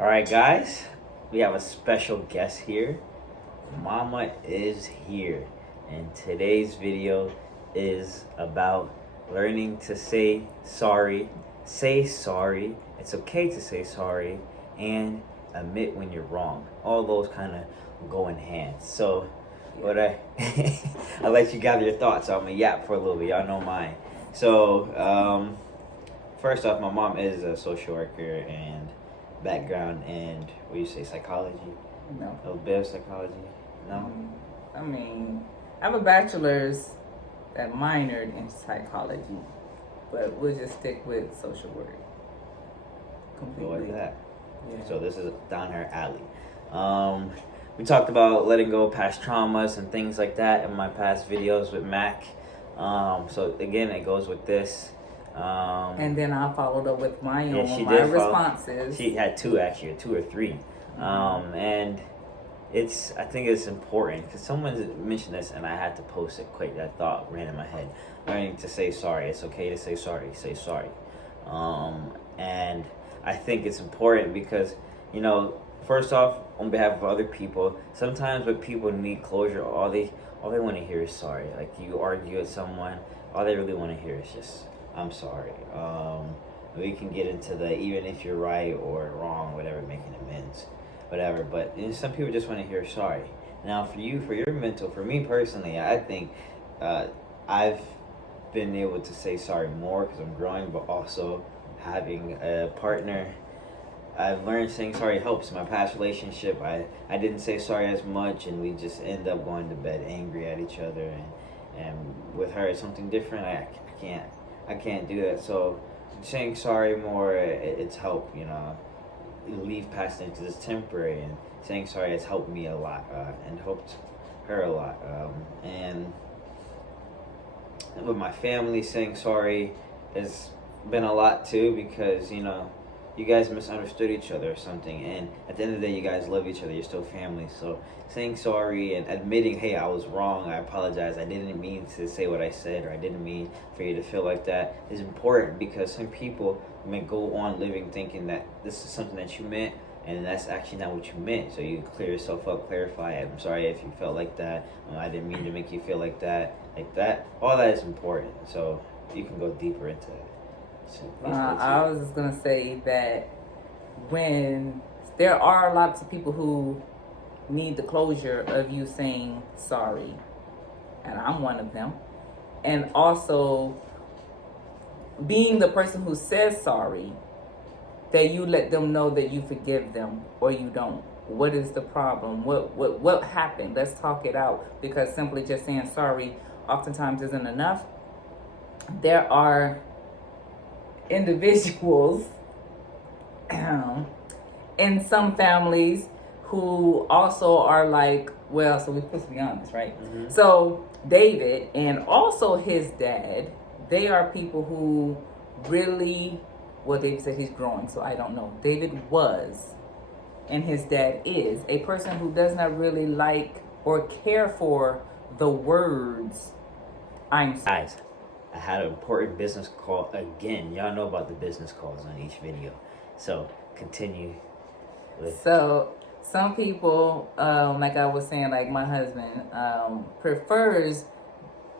All right, guys, we have a special guest here. Mama is here, and today's video is about learning to say sorry. Say sorry. It's okay to say sorry, and admit when you're wrong. All those kind of go in hand. So, what I'll let you gather your thoughts. I'm gonna yap for a little bit. Y'all know mine. So, first off, my mom is a social worker and background in, what do you say, psychology? No. A bit of psychology? No? I mean, I have a bachelor's that minored in psychology, but we'll just stick with social work. Completely. Go with that. Yeah. So this is down her alley. We talked about letting go of past traumas and things like that in my past videos with Mac. So again, it goes with this. And then I followed up with my own, responses. She had two actually, or two or three. And I think it's important because someone mentioned this and I had to post it quick. That thought ran in my head. Learning to say sorry. It's okay to say sorry. Say sorry. And I think it's important because, first off, on behalf of other people, sometimes when people need closure, all they want to hear is sorry. Like you argue with someone, all they really want to hear is just, I'm sorry. We can get into the even if you're right or wrong, whatever, making amends, whatever. But some people just want to hear sorry. Now, for your mental, for me personally, I think I've been able to say sorry more because I'm growing, but also having a partner. I've learned saying sorry helps. In my past relationship, I didn't say sorry as much, and we just end up going to bed angry at each other. And with her, it's something different. I can't do that. So saying sorry more, it's helped. Leave past things because it's temporary. And saying sorry has helped me a lot and helped her a lot. And with my family, saying sorry has been a lot too because you guys misunderstood each other or something, and at the end of the day you guys love each other, you're still family. So saying sorry and admitting, hey, I was wrong, I apologize, I didn't mean to say what I said, or I didn't mean for you to feel like that, is important because some people may go on living thinking that this is something that you meant and that's actually not what you meant. So you clear yourself up, clarify it. I'm sorry if you felt like that. I didn't mean to make you feel like that. All that is important. So you can go deeper into it. I was just going to say that when there are lots of people who need the closure of you saying sorry, and I'm one of them, and also being the person who says sorry, that you let them know that you forgive them or you don't. What is the problem? What happened? Let's talk it out, because simply just saying sorry oftentimes isn't enough. There are individuals in some families who also are like, well, so we're supposed to be honest, right? Mm-hmm. So David and also his dad, they are people who really, well, David said he's growing, so I don't know. David was, and his dad is, a person who does not really like or care for the words, I'm sorry. Guys, I had an important business call again. Y'all know about the business calls on each video. So, continue. So, some people, like I was saying, like my husband, prefers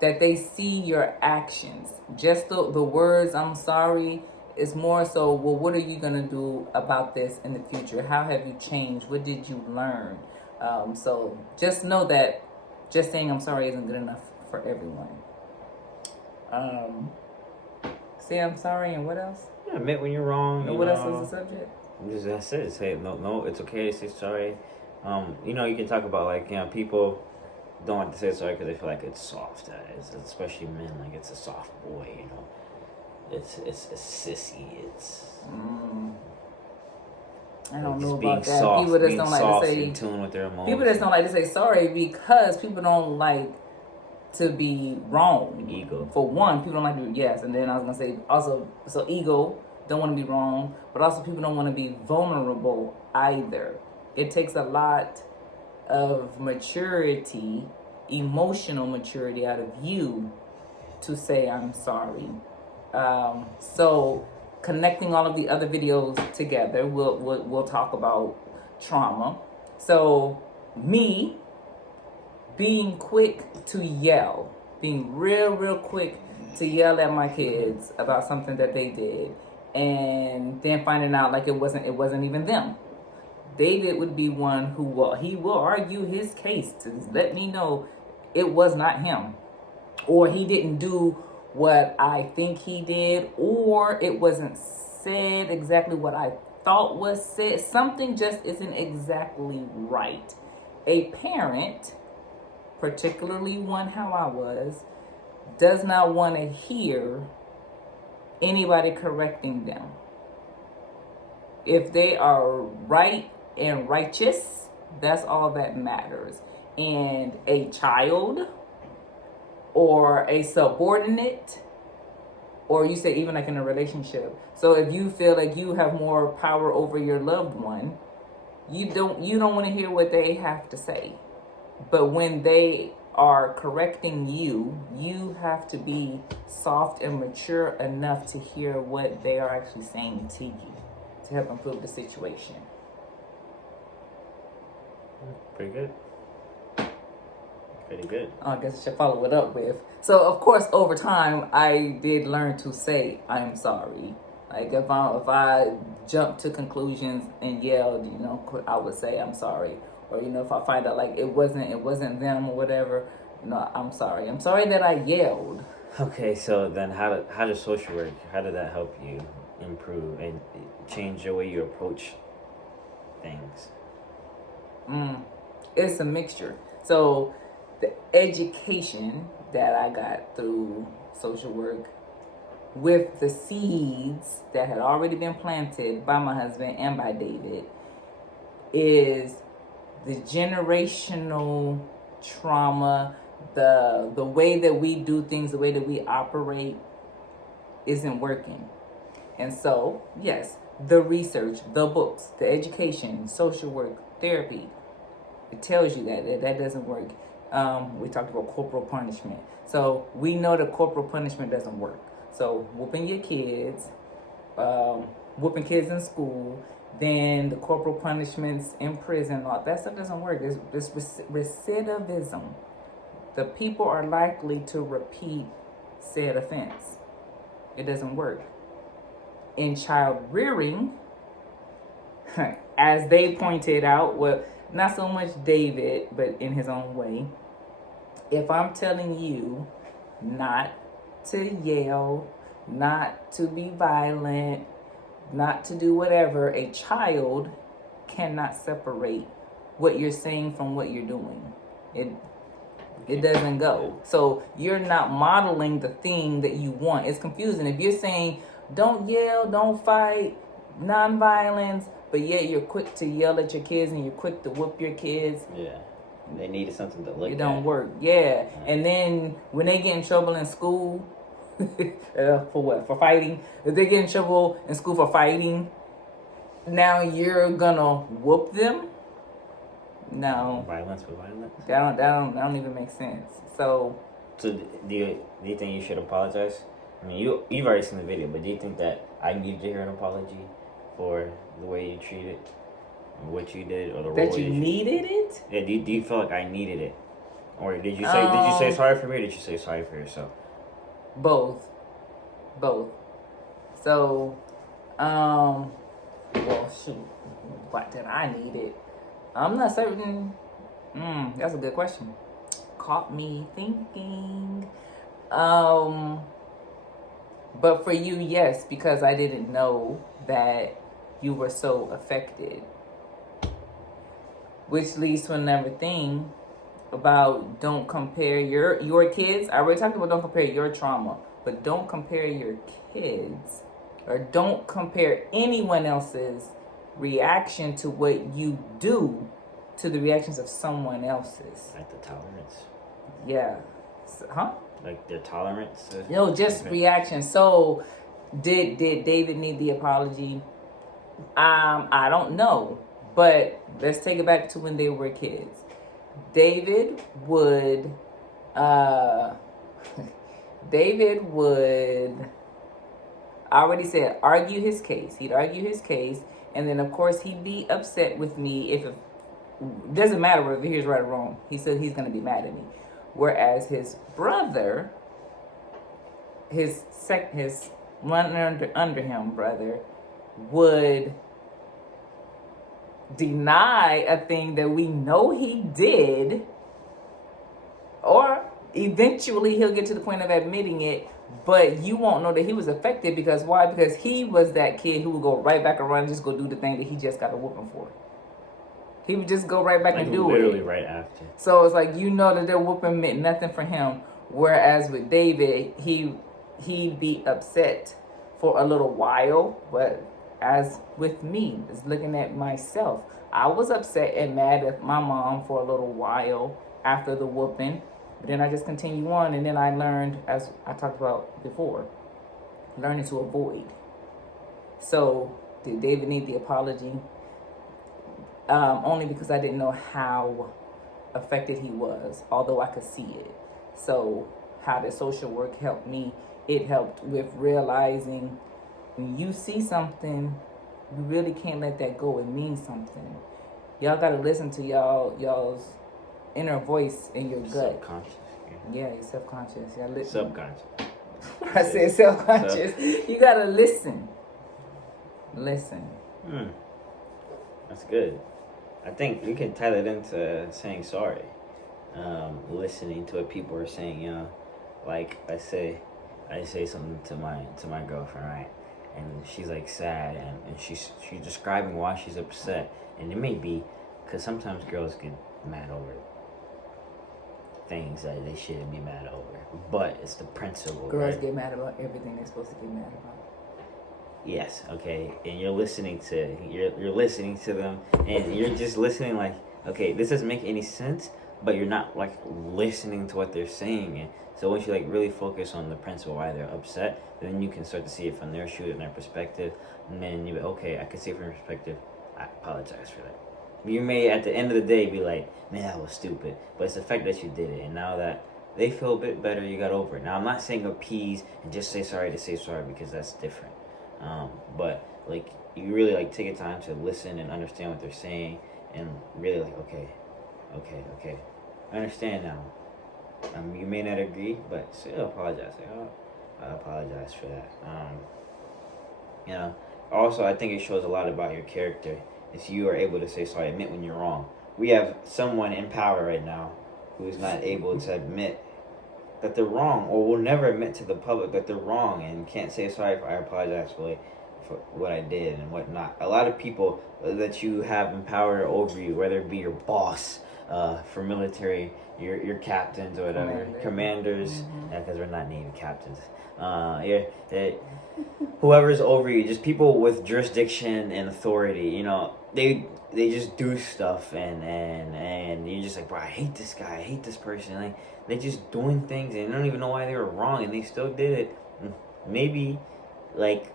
that they see your actions. Just the words, I'm sorry, is more so, well, what are you going to do about this in the future? How have you changed? What did you learn? So, just know that just saying I'm sorry isn't good enough for everyone. Say I'm sorry, and what else? Yeah, admit when you're wrong. What else is the subject? That's it. Say no. It's okay to say sorry. You can talk about people don't like to say sorry because they feel like it's soft. Especially men, like it's a soft boy. It's a sissy. It's. I don't know about that. People just don't like to say. In tune with their emotions. People just don't like to say sorry because people don't like to be wrong. Ego. For one, people don't like to be, yes. And then I was going to say also, so ego, don't want to be wrong, but also people don't want to be vulnerable either. It takes a lot of maturity, emotional maturity out of you to say I'm sorry. So connecting all of the other videos together, we'll talk about trauma. So me being quick to yell, being real quick to yell at my kids about something that they did, and then finding out like it wasn't even them. David would be one who will argue his case to let me know it was not him, or he didn't do what I think he did, or it wasn't said exactly what I thought was said. Something just isn't exactly right. A parent, particularly one how I was, does not want to hear anybody correcting them. If they are right and righteous, that's all that matters. And a child or a subordinate, or you say even like in a relationship. So if you feel like you have more power over your loved one, you don't want to hear what they have to say. But when they are correcting you, you have to be soft and mature enough to hear what they are actually saying to you to help improve the situation. Pretty good. Pretty good. I guess I should follow it up with. So of course, over time, I did learn to say I'm sorry. Like if I jumped to conclusions and yelled, I would say I'm sorry. Or if I find out like it wasn't them or whatever, I'm sorry. I'm sorry that I yelled. Okay, so then how does social work? How did that help you improve and change the way you approach things? It's a mixture. So the education that I got through social work, with the seeds that had already been planted by my husband and by David, is the generational trauma, the way that we do things, the way that we operate isn't working. And so, yes, the research, the books, the education, social work, therapy, it tells you that doesn't work. We talked about corporal punishment. So we know that corporal punishment doesn't work. So whooping your kids, whooping kids in school, then the corporal punishments in prison, all that stuff doesn't work. It's recidivism. The people are likely to repeat said offense. It doesn't work. In child rearing, as they pointed out, well, not so much David, but in his own way, if I'm telling you not to yell, not to be violent, not to do whatever, a child cannot separate what you're saying from what you're doing. It doesn't go. So you're not modeling the thing that you want. It's confusing. If you're saying don't yell, don't fight, nonviolence, but yet you're quick to yell at your kids and you're quick to whoop your kids. Yeah. They needed something to look at. It don't work. Yeah. And then when they get in trouble in school, for what? For fighting? If they get in trouble in school for fighting, now you're gonna whoop them? No. Violence for violence? That don't even make sense. So do you think you should apologize? I mean, you've already seen the video, but do you think that I need to hear an apology for the way you treated, or what you did, or the role that you needed it? Yeah. Do you feel like I needed it, or did you say sorry for me, or did you say sorry for yourself? Both. So, well, shoot, what did I need it? I'm not certain. That's a good question. Caught me thinking. But for you, yes, because I didn't know that you were so affected. Which leads to another thing about don't compare your kids. I already talked about don't compare your trauma, but don't compare your kids, or don't compare anyone else's reaction to what you do to the reactions of someone else's. Like the tolerance. Yeah. Huh? Like their tolerance. No, just reaction. So, did David need the apology? I don't know, but let's take it back to when they were kids. David would I already said argue his case. He'd argue his case, and then of course he'd be upset with me if it doesn't matter whether he was right or wrong. He said he's going to be mad at me. Whereas his brother, his one under him brother, would deny a thing that we know he did, or eventually he'll get to the point of admitting it, but you won't know that he was affected. Because why? Because he was that kid who would go right back around and just go do the thing that he just got a whooping for. He would just go right back and do literally it. Right after. So it's like, you know that their whooping meant nothing for him. Whereas with David, he'd be upset for a little while. But as with me, is looking at myself, I was upset and mad at my mom for a little while after the whooping. But then I just continue on, and then I learned, as I talked about before, learning to avoid. So did David need the apology? Only because I didn't know how affected he was, although I could see it. So how did social work help me? It helped with realizing when you see something, you really can't let that go. It means something. Y'all got to listen to y'all's inner voice in your gut. Subconscious. Yeah, you're subconscious. Subconscious. I said self-conscious. You got to listen. Listen. That's good. I think you can tie that into saying sorry. Listening to what people are saying, you know. Like I say something to my girlfriend, right? And she's like sad, and she's describing why she's upset. And it may be because sometimes girls get mad over things that they shouldn't be mad over. But it's the principle. Girls right? get mad about everything they're supposed to get mad about. Yes, okay, and you're listening to them, and you're just listening like, okay, this doesn't make any sense, but you're not like listening to what they're saying. And so once you like really focus on the principle why they're upset, then you can start to see it from their shoe and their perspective, and then you okay, I can see it from your perspective. I apologize for that. You may at the end of the day be like, man, that was stupid, but it's the fact that you did it, and now that they feel a bit better, you got over it. Now I'm not saying appease and just say sorry to say sorry, because that's different. But like you really like take a time to listen and understand what they're saying, and really like okay, I understand now. You may not agree, but still apologize. Like, oh, I apologize for that. You know. Also, I think it shows a lot about your character if you are able to say sorry, admit when you're wrong. We have someone in power right now who is not able to admit that they're wrong, or will never admit to the public that they're wrong, and can't say sorry for I apologize for what I did and whatnot. A lot of people that you have in power over you, whether it be your boss, for military, your captains or whatever, commanders, because we're not named captains. Whoever's over you, just people with jurisdiction and authority, you know, they just do stuff, and you're just like, bro, I hate this guy, I hate this person. Like, they're just doing things and they don't even know why they were wrong, and they still did it. Maybe like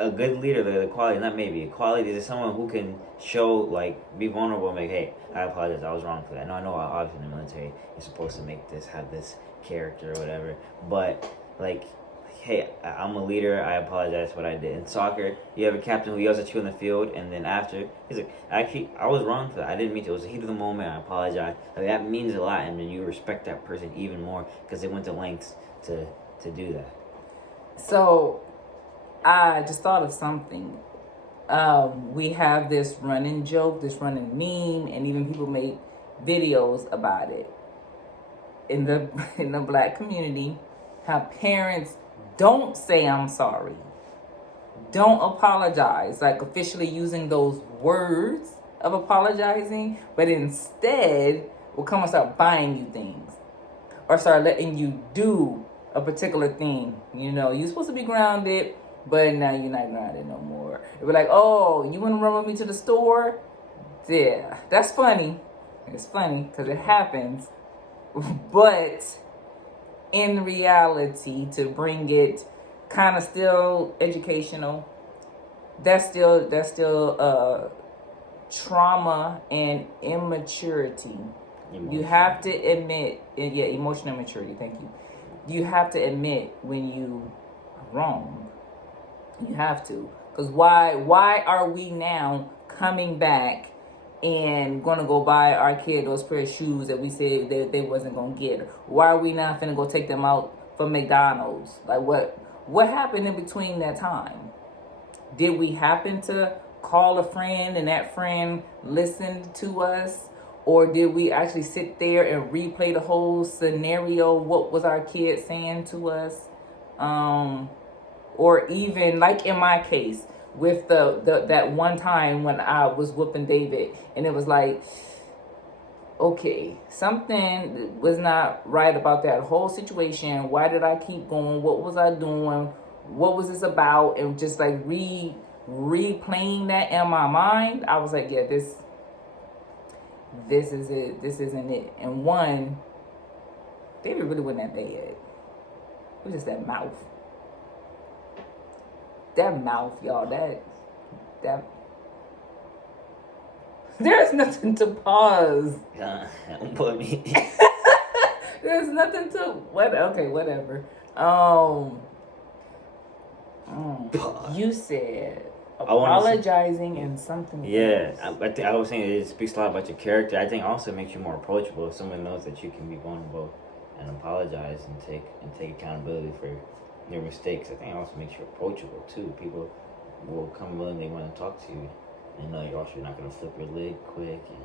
a good leader, the quality, not maybe, a quality is someone who can show, like, be vulnerable and like, hey, I apologize, I was wrong for that. No, I know obviously in the military you're supposed to have this character or whatever, but like, hey, I'm a leader, I apologize for what I did. In soccer, you have a captain who yells at you in the field, and then after, he's like, actually, I was wrong for that. I didn't mean to. It was the heat of the moment. I apologize. Like, that means a lot, and then you respect that person even more because they went to lengths to do that. So, I just thought of something. We have this running joke, this running meme, and even people make videos about it in the black community. How parents don't say I'm sorry, don't apologize, like officially using those words of apologizing, but instead will come and start buying you things or start letting you do a particular thing. You know, you're supposed to be grounded, but now you're not grounded no more. It'll be like, oh, you want to run with me to the store? Yeah, that's funny. It's funny because it happens, but in reality, to bring it kind of still educational, that's still trauma and immaturity. You have to admit, emotional maturity, thank you. You have to admit when you are wrong. You have to. Because why are we now coming back and gonna go buy our kid those pair of shoes that we said that they wasn't gonna get? Why are we not finna go take them out for McDonald's? Like what happened in between that time? Did we happen to call a friend and that friend listened to us? Or did we actually sit there and replay the whole scenario? What was our kid saying to us? Or even like in my case with the that one time when I was whooping David, and it was like, okay, something was not right about that whole situation. Why did I keep going? What was I doing? What was this about? And just like replaying that in my mind, I was like, yeah, this is it. This isn't it. And one, David really wasn't that bad. It was just that mouth. That mouth, y'all. That. There's nothing to pause. Don't put me. There's nothing to whatever. You said apologizing and something. Yeah, I think I was saying it speaks a lot about your character. I think also makes you more approachable if someone knows that you can be vulnerable and apologize and take accountability for your mistakes. I think it also makes you approachable too. People will come willing, they want to talk to you, and know you're also not going to flip your lid quick. And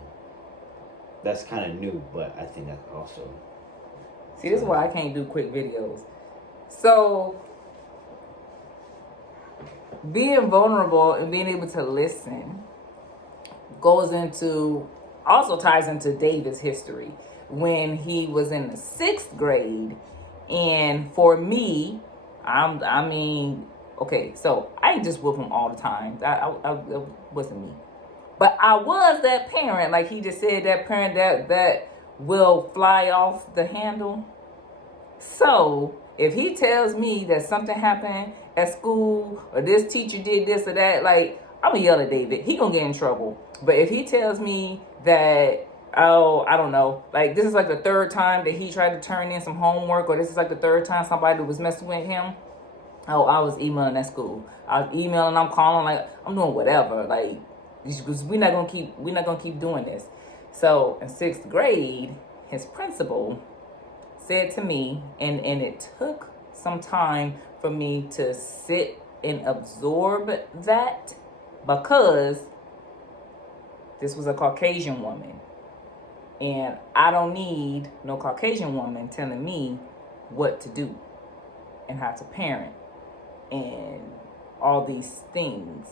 that's kind of new, but I think that also. See, this is why I can't do quick videos. So, being vulnerable and being able to listen also ties into David's history when he was in the 6th grade. And for me, okay, so I ain't just whoop him all the time. It wasn't me. But I was that parent, like he just said, that parent that will fly off the handle. So if he tells me that something happened at school or this teacher did this or that, like, I'm gonna yell at David. He gonna get in trouble. But if he tells me that, oh, I don't know, like this is like the 3rd time that he tried to turn in some homework, or this is like the 3rd time somebody was messing with him, oh, I was emailing at school. I was emailing, I'm calling, like I'm doing whatever, like, because we're not gonna keep doing this. So in 6th grade, his principal said to me, and it took some time for me to sit and absorb that, because this was a Caucasian woman. And I don't need no Caucasian woman telling me what to do and how to parent and all these things.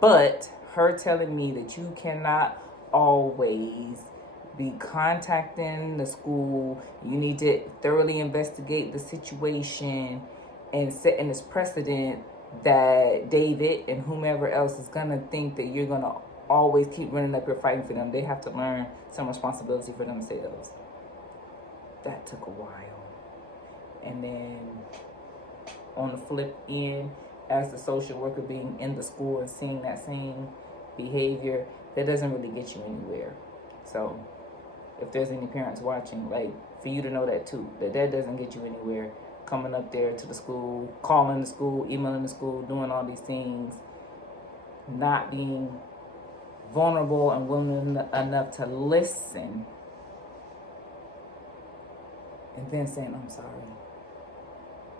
But her telling me that you cannot always be contacting the school, you need to thoroughly investigate the situation, and setting this precedent that David and whomever else is gonna think that you're gonna always keep running up here fighting for them. They have to learn some responsibility for themselves. That took a while. And then on the flip end, as the social worker being in the school and seeing that same behavior, that doesn't really get you anywhere. So if there's any parents watching, like, for you to know that too, that doesn't get you anywhere. Coming up there to the school, calling the school, emailing the school, doing all these things, not being vulnerable and willing enough to listen, and then saying, I'm sorry.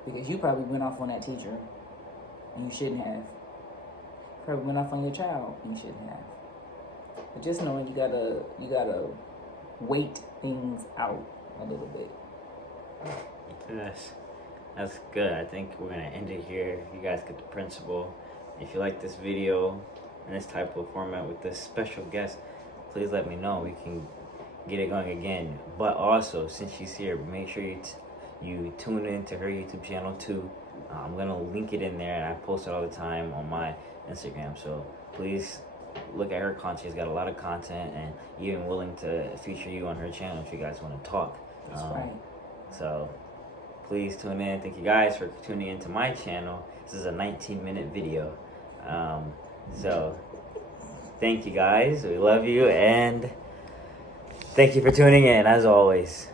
Because you probably went off on that teacher and you shouldn't have. Probably went off on your child and you shouldn't have. But just knowing you gotta wait things out a little bit. That's good. I think we're gonna end it here. You guys get the principle. If you like this video in this type of format with this special guest, please let me know. We can get it going again. But also, since she's here, make sure you tune in to her YouTube channel too. I'm gonna link it in there, and I post it all the time on my Instagram. So please look at her content. She's got a lot of content, and even willing to feature you on her channel if you guys want to talk. That's right. So please tune in. Thank you guys for tuning into my channel. This is a 19-minute video. So thank you guys. We love you, and thank you for tuning in as always.